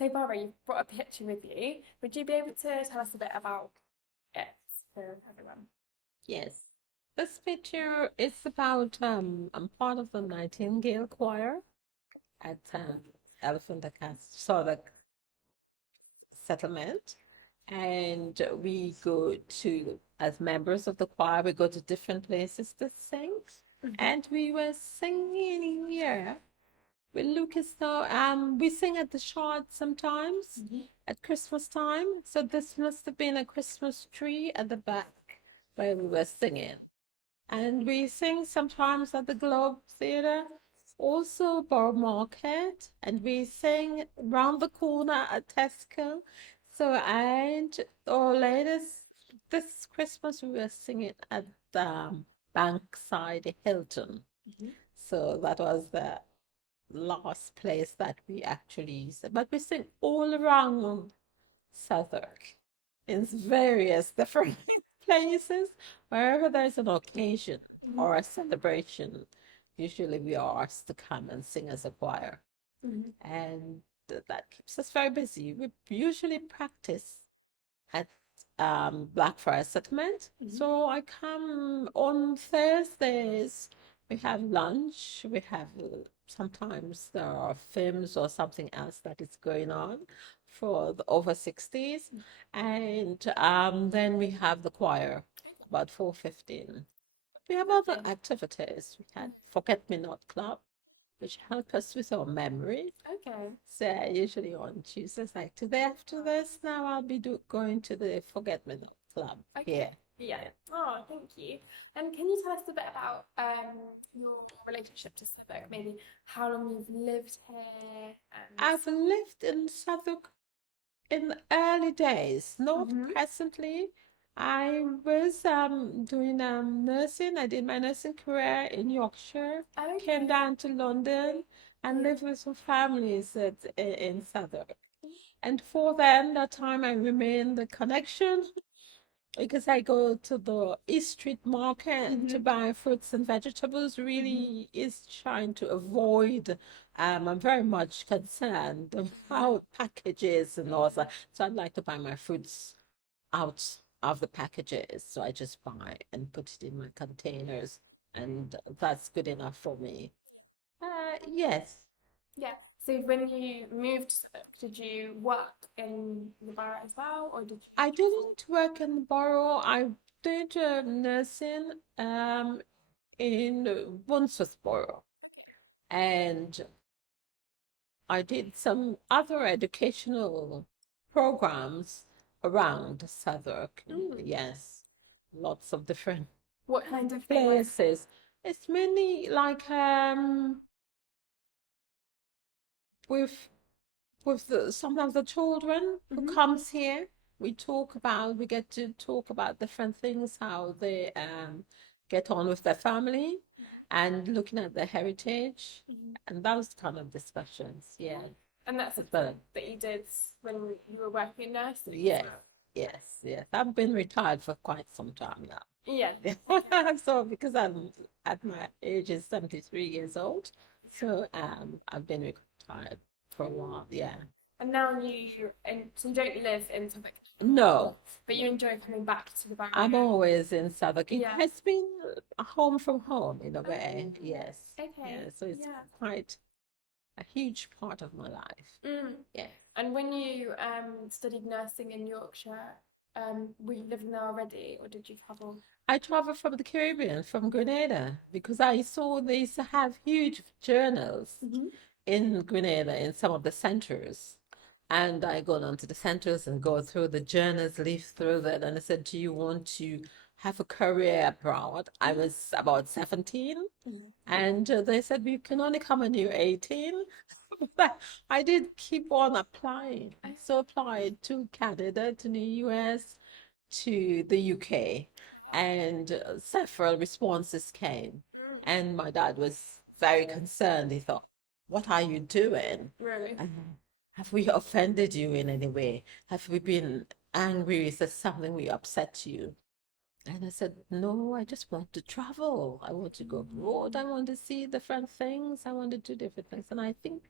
So, Barbara, you've brought a picture with you. Would you be able to tell us a bit about it for everyone? Yes. This picture is about I'm part of the Nightingale Choir at Elephant Cast Southwark settlement. And we go to, as members of the choir, we go to different places to sing. Hmm. And we were singing here. We look as though we sing at the shard sometimes Hmm. at Christmas time. So this must have been a Christmas tree at the back where we were singing. And we sing sometimes at the Globe Theatre, also Borough Market, and we sing round the corner at Tesco. So, and our latest, this Christmas we were singing at Bankside Hilton. Hmm. So that was the last place that we actually used. But we sing all around Southwark in various different places. Wherever there's an occasion Hmm. or a celebration, usually we are asked to come and sing as a choir. Hmm. And that keeps us very busy. We usually practice at Blackfriars settlement. Hmm. So I come on Thursdays. We have lunch. We have sometimes there are films or something else that is going on for the over 60s, and then we have the choir about 4:15. We have other Lovely. activities. We had Forget Me Not Club, which help us with our memory. Okay. So usually on Tuesdays, like today after this, now I'll be going to the Forget Me Not Club Okay. here. Yeah. Yeah. Oh, thank you. And can you tell us a bit about your relationship to Southwark? Maybe how long you've lived here and. I've lived in Southwark in the early days, not Hmm. presently. I was doing nursing. I did my nursing career in Yorkshire, came Okay. down to London and Yeah. lived with some families in Southwark. And for then, that time I remained the connection because I go to the East Street Market to Hmm. buy fruits and vegetables, Hmm. really is trying to avoid. I'm very much concerned about packages and all that. So I'd like to buy my fruits out of the packages. So I just buy and put it in my containers, and that's good enough for me. Yes. Yeah. So when you moved, did you work in the borough as well, or did you I travel? didn't work in the borough. I did nursing in Wandsworth Borough. And I did some other educational programs around Southwark. Mm. Yes, lots of different What kind of things? places. It's mainly like with sometimes the children who Hmm. comes here. We get to talk about different things, how they get on with their family and looking at their heritage Hmm. and those kind of discussions. Yeah. And that's As something well. that you did when you were working in nursing as Yeah, well. yes. I've been retired for quite some time Yeah. now. So because I'm at my age is 73 years old, so I've been retired for a while. Yeah. And now so you don't live in Southwark anymore, No, but you enjoy coming back to the I'm borough. always in Southwark. It Yeah. has been a home from home in a way. Oh, Yes. okay. Yeah. So it's Yeah. quite a huge part of my life. Mm. Yes. And when you studied nursing in Yorkshire, were you living there already, or did you travel? I traveled from the Caribbean, from Grenada, because I saw they used to have huge journals Hmm. in Grenada in some of the centers. And I go down to the centers and go through the journals, leaf through that. And I said, do you want to have a career abroad? I was about 17. Hmm. And they said, you can only come when you're 18. But I did keep on applying. I so applied to Canada, to the US, to the UK, and several responses came. And my dad was very concerned. He thought, what are you doing? Really? Uh, have we offended you in any way? Have we been angry? Is there something we upset you? And I said, no, I just want to travel. I want to go abroad. I want to see different things. I want to do different things. And I think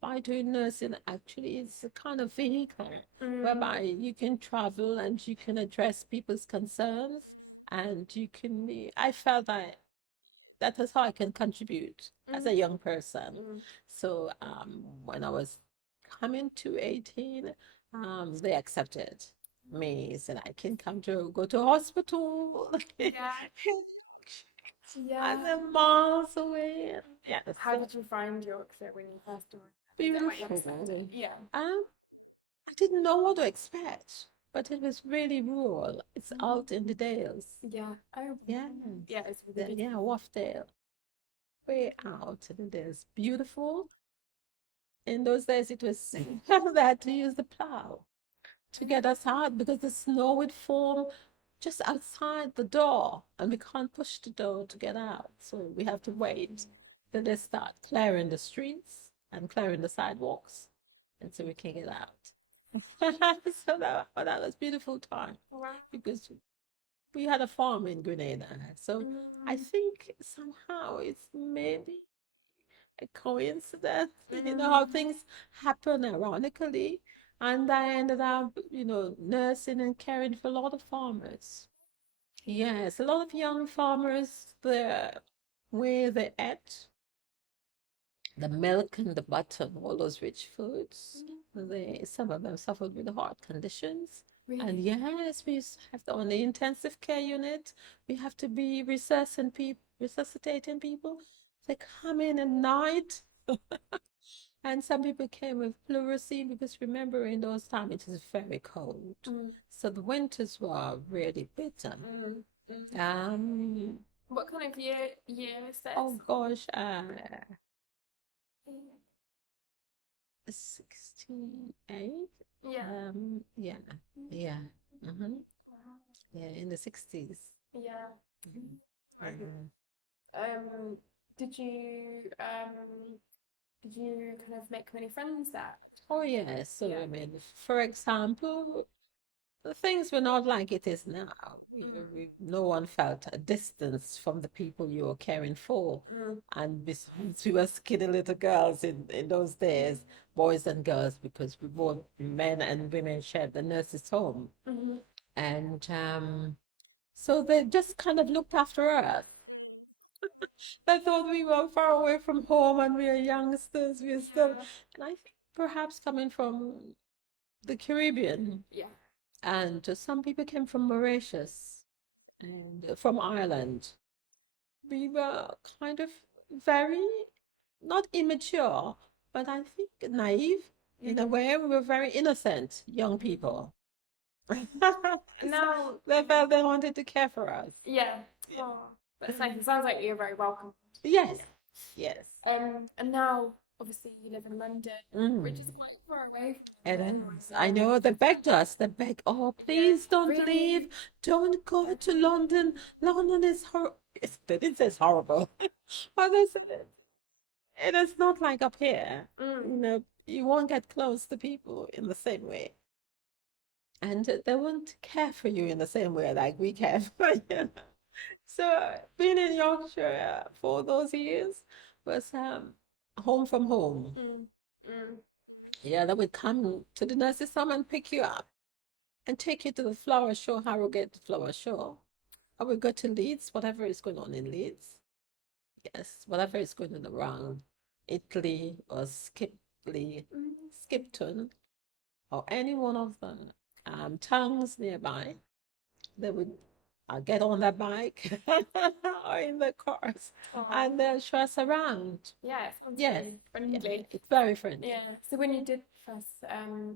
by doing nursing, actually, it's a kind of vehicle Mm. whereby you can travel and you can address people's concerns, and you can. I felt that is how I can contribute as a Mm. young person. Mm. So when I was coming to 18, they accepted me, said I can come to go to hospital. Yeah. And Yeah. then miles away. Yeah, it's How did you find Yorkshire when you first arrived? Is that what you beautiful. expected? Yeah. I didn't know what to expect, but it was really rural. It's out in the Dales. Yeah. Oh, Yeah, yeah. It's really yeah, beautiful. Wharfdale, way out in the Dales. Beautiful. In those days, it was they had to use the plow to get us out because the snow would form just outside the door, and we can't push the door to get out. So we have to wait till they start clearing the streets and clearing the sidewalks, and so we can get out. So that was beautiful time Wow. because we had a farm in Grenada. So I Mm. think somehow it's maybe a coincidence, how things happen ironically. And I ended up, nursing and caring for a lot of farmers. Yes, a lot of young farmers, where they ate the milk and the butter and all those rich foods. Some of them suffered with heart conditions. And Really? yes, we used to have on the intensive care unit, we have to be resuscitating people. They come in at night. And some people came with pleurisy because remember in those times it is very cold. Mm. So the winters were really bitter. Mm. Mm. Um, What kind of year is this? oh gosh, 68. Yeah. Yeah, yeah, mm-hmm. Yeah, in the 60s. Yeah. Mhm. Um, did you kind of make many friends there? Oh yes, so Yeah. I mean, for example, things were not like it is now. No one felt a distance from the people you were caring for. Mm. And besides, we were skinny little girls in those days, boys and girls, because we both men and women shared the nurses' home. Mm-hmm. And so they just kind of looked after us. They thought we were far away from home and we were youngsters. We were still, Yeah. and I think perhaps coming from the Caribbean, Yeah. and some people came from Mauritius and from Ireland. We were kind of very, not immature, but I think naive in a way. We were very innocent young people. Now, They felt they wanted to care for us. yeah. Yeah. Oh, that's nice. It sounds like you're very welcome. Yes, yes. And now, obviously, you live in London, which is quite far away It from is. I know they begged us. They begged, oh, please don't Really? leave. Don't go to London. London is horrible. They didn't say it's horrible, but they said it is not like up here. You won't get close to people in the same way. And they won't care for you in the same way like we care for you. So being in Yorkshire for those years was home from home. Mm. Mm. Yeah, they would come to the nurse's home and pick you up and take you to the flower show, Harrogate Flower Show. I would go to Leeds, whatever is going on in Leeds. Yes, whatever is going on around Italy or Skipton, or any one of the towns nearby. They would get on their bike or in their cars Oh, and they'll show us around. yeah, it sounds Yeah, very friendly. it's very friendly. Yeah. So when you did first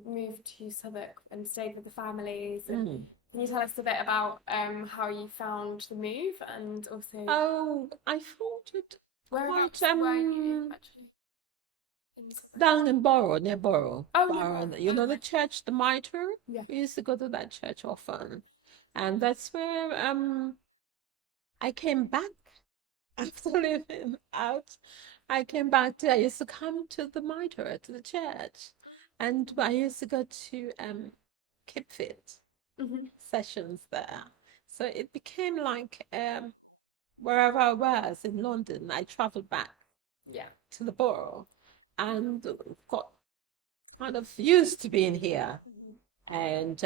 move to Southwark and stayed with the families, and can you tell us a bit about how you found the move and also Oh, I found it whereabouts quite were you actually? In Southwark? down in Borough, near Borough. Oh, near Borough, Borough. you know the church, the Mitre? Yeah. We used to go to that church often. And that's where I came back after living out. I used to come to the Mitre, to the church. And I used to go to Keep Fit sessions there. So it became like wherever I was in London, I traveled back Yeah. to the borough. and got kind of used to being here. And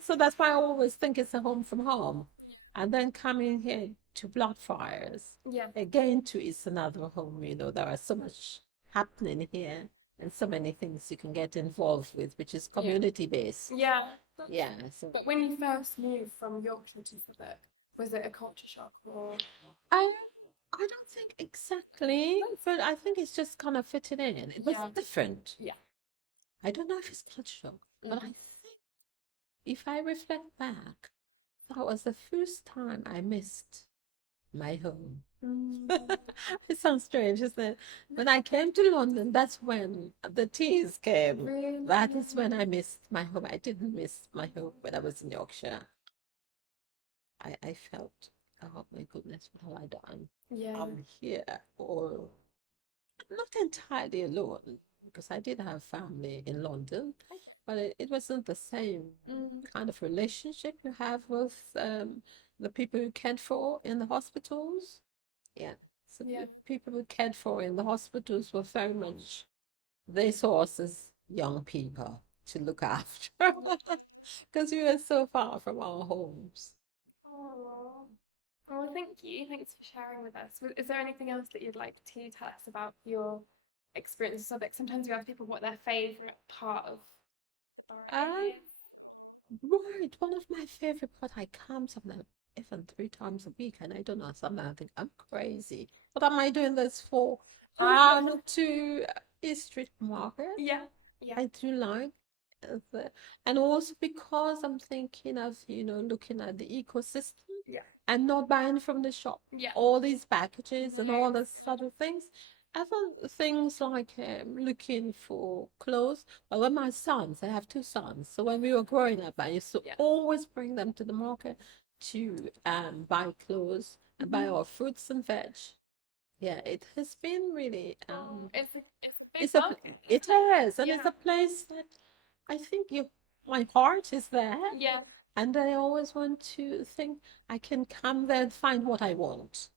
so that's why I always think it's a home from home. And then coming here to Blackfriars, Yeah. again, to it's another home. There are so much happening here and so many things you can get involved with, which is community based. Yeah. Yeah. So But when you first moved from Yorkshire to Southwark, was it a culture shock or? I don't think exactly, but I think it's just kind of fitting in. It was different. Yeah. I don't know if it's cultural, but I think if I reflect back, that was the first time I missed my home. It sounds strange, isn't it? When I came to London, that's when the tears came. Really? That is when I missed my home. I didn't miss my home when I was in Yorkshire. I felt, oh my goodness, what have I done? Yeah. I'm here, or not entirely alone, because I did have family in London, but it wasn't the same kind of relationship you have with the people you cared for in the hospitals. Yeah. So the people who cared for in the hospitals were very much, they saw us as young people to look after because we were so far from our homes. Oh. Well, thank you. Thanks for sharing with us. Is there anything else that you'd like to tell us about your experience in Southwark? Sometimes we ask people what their favourite part of Borough is. Right. One of my favorite parts, I come sometimes even 3 times a week, and I don't know, sometimes I think I'm crazy. What am I doing this for? To East Street Market. Yeah. Yeah. I do like and also because I'm thinking of, looking at the ecosystem and not buying from the shop. Yeah. All these packages and all those sort of things. Other things like looking for clothes. Well, with my sons, I have 2 sons. So when we were growing up, I used to always bring them to the market to buy clothes and buy our fruits and veg. Yeah, it has been really it's a it is, and it's a place that I think my heart is there. Yeah. And I always want to think I can come there and find what I want.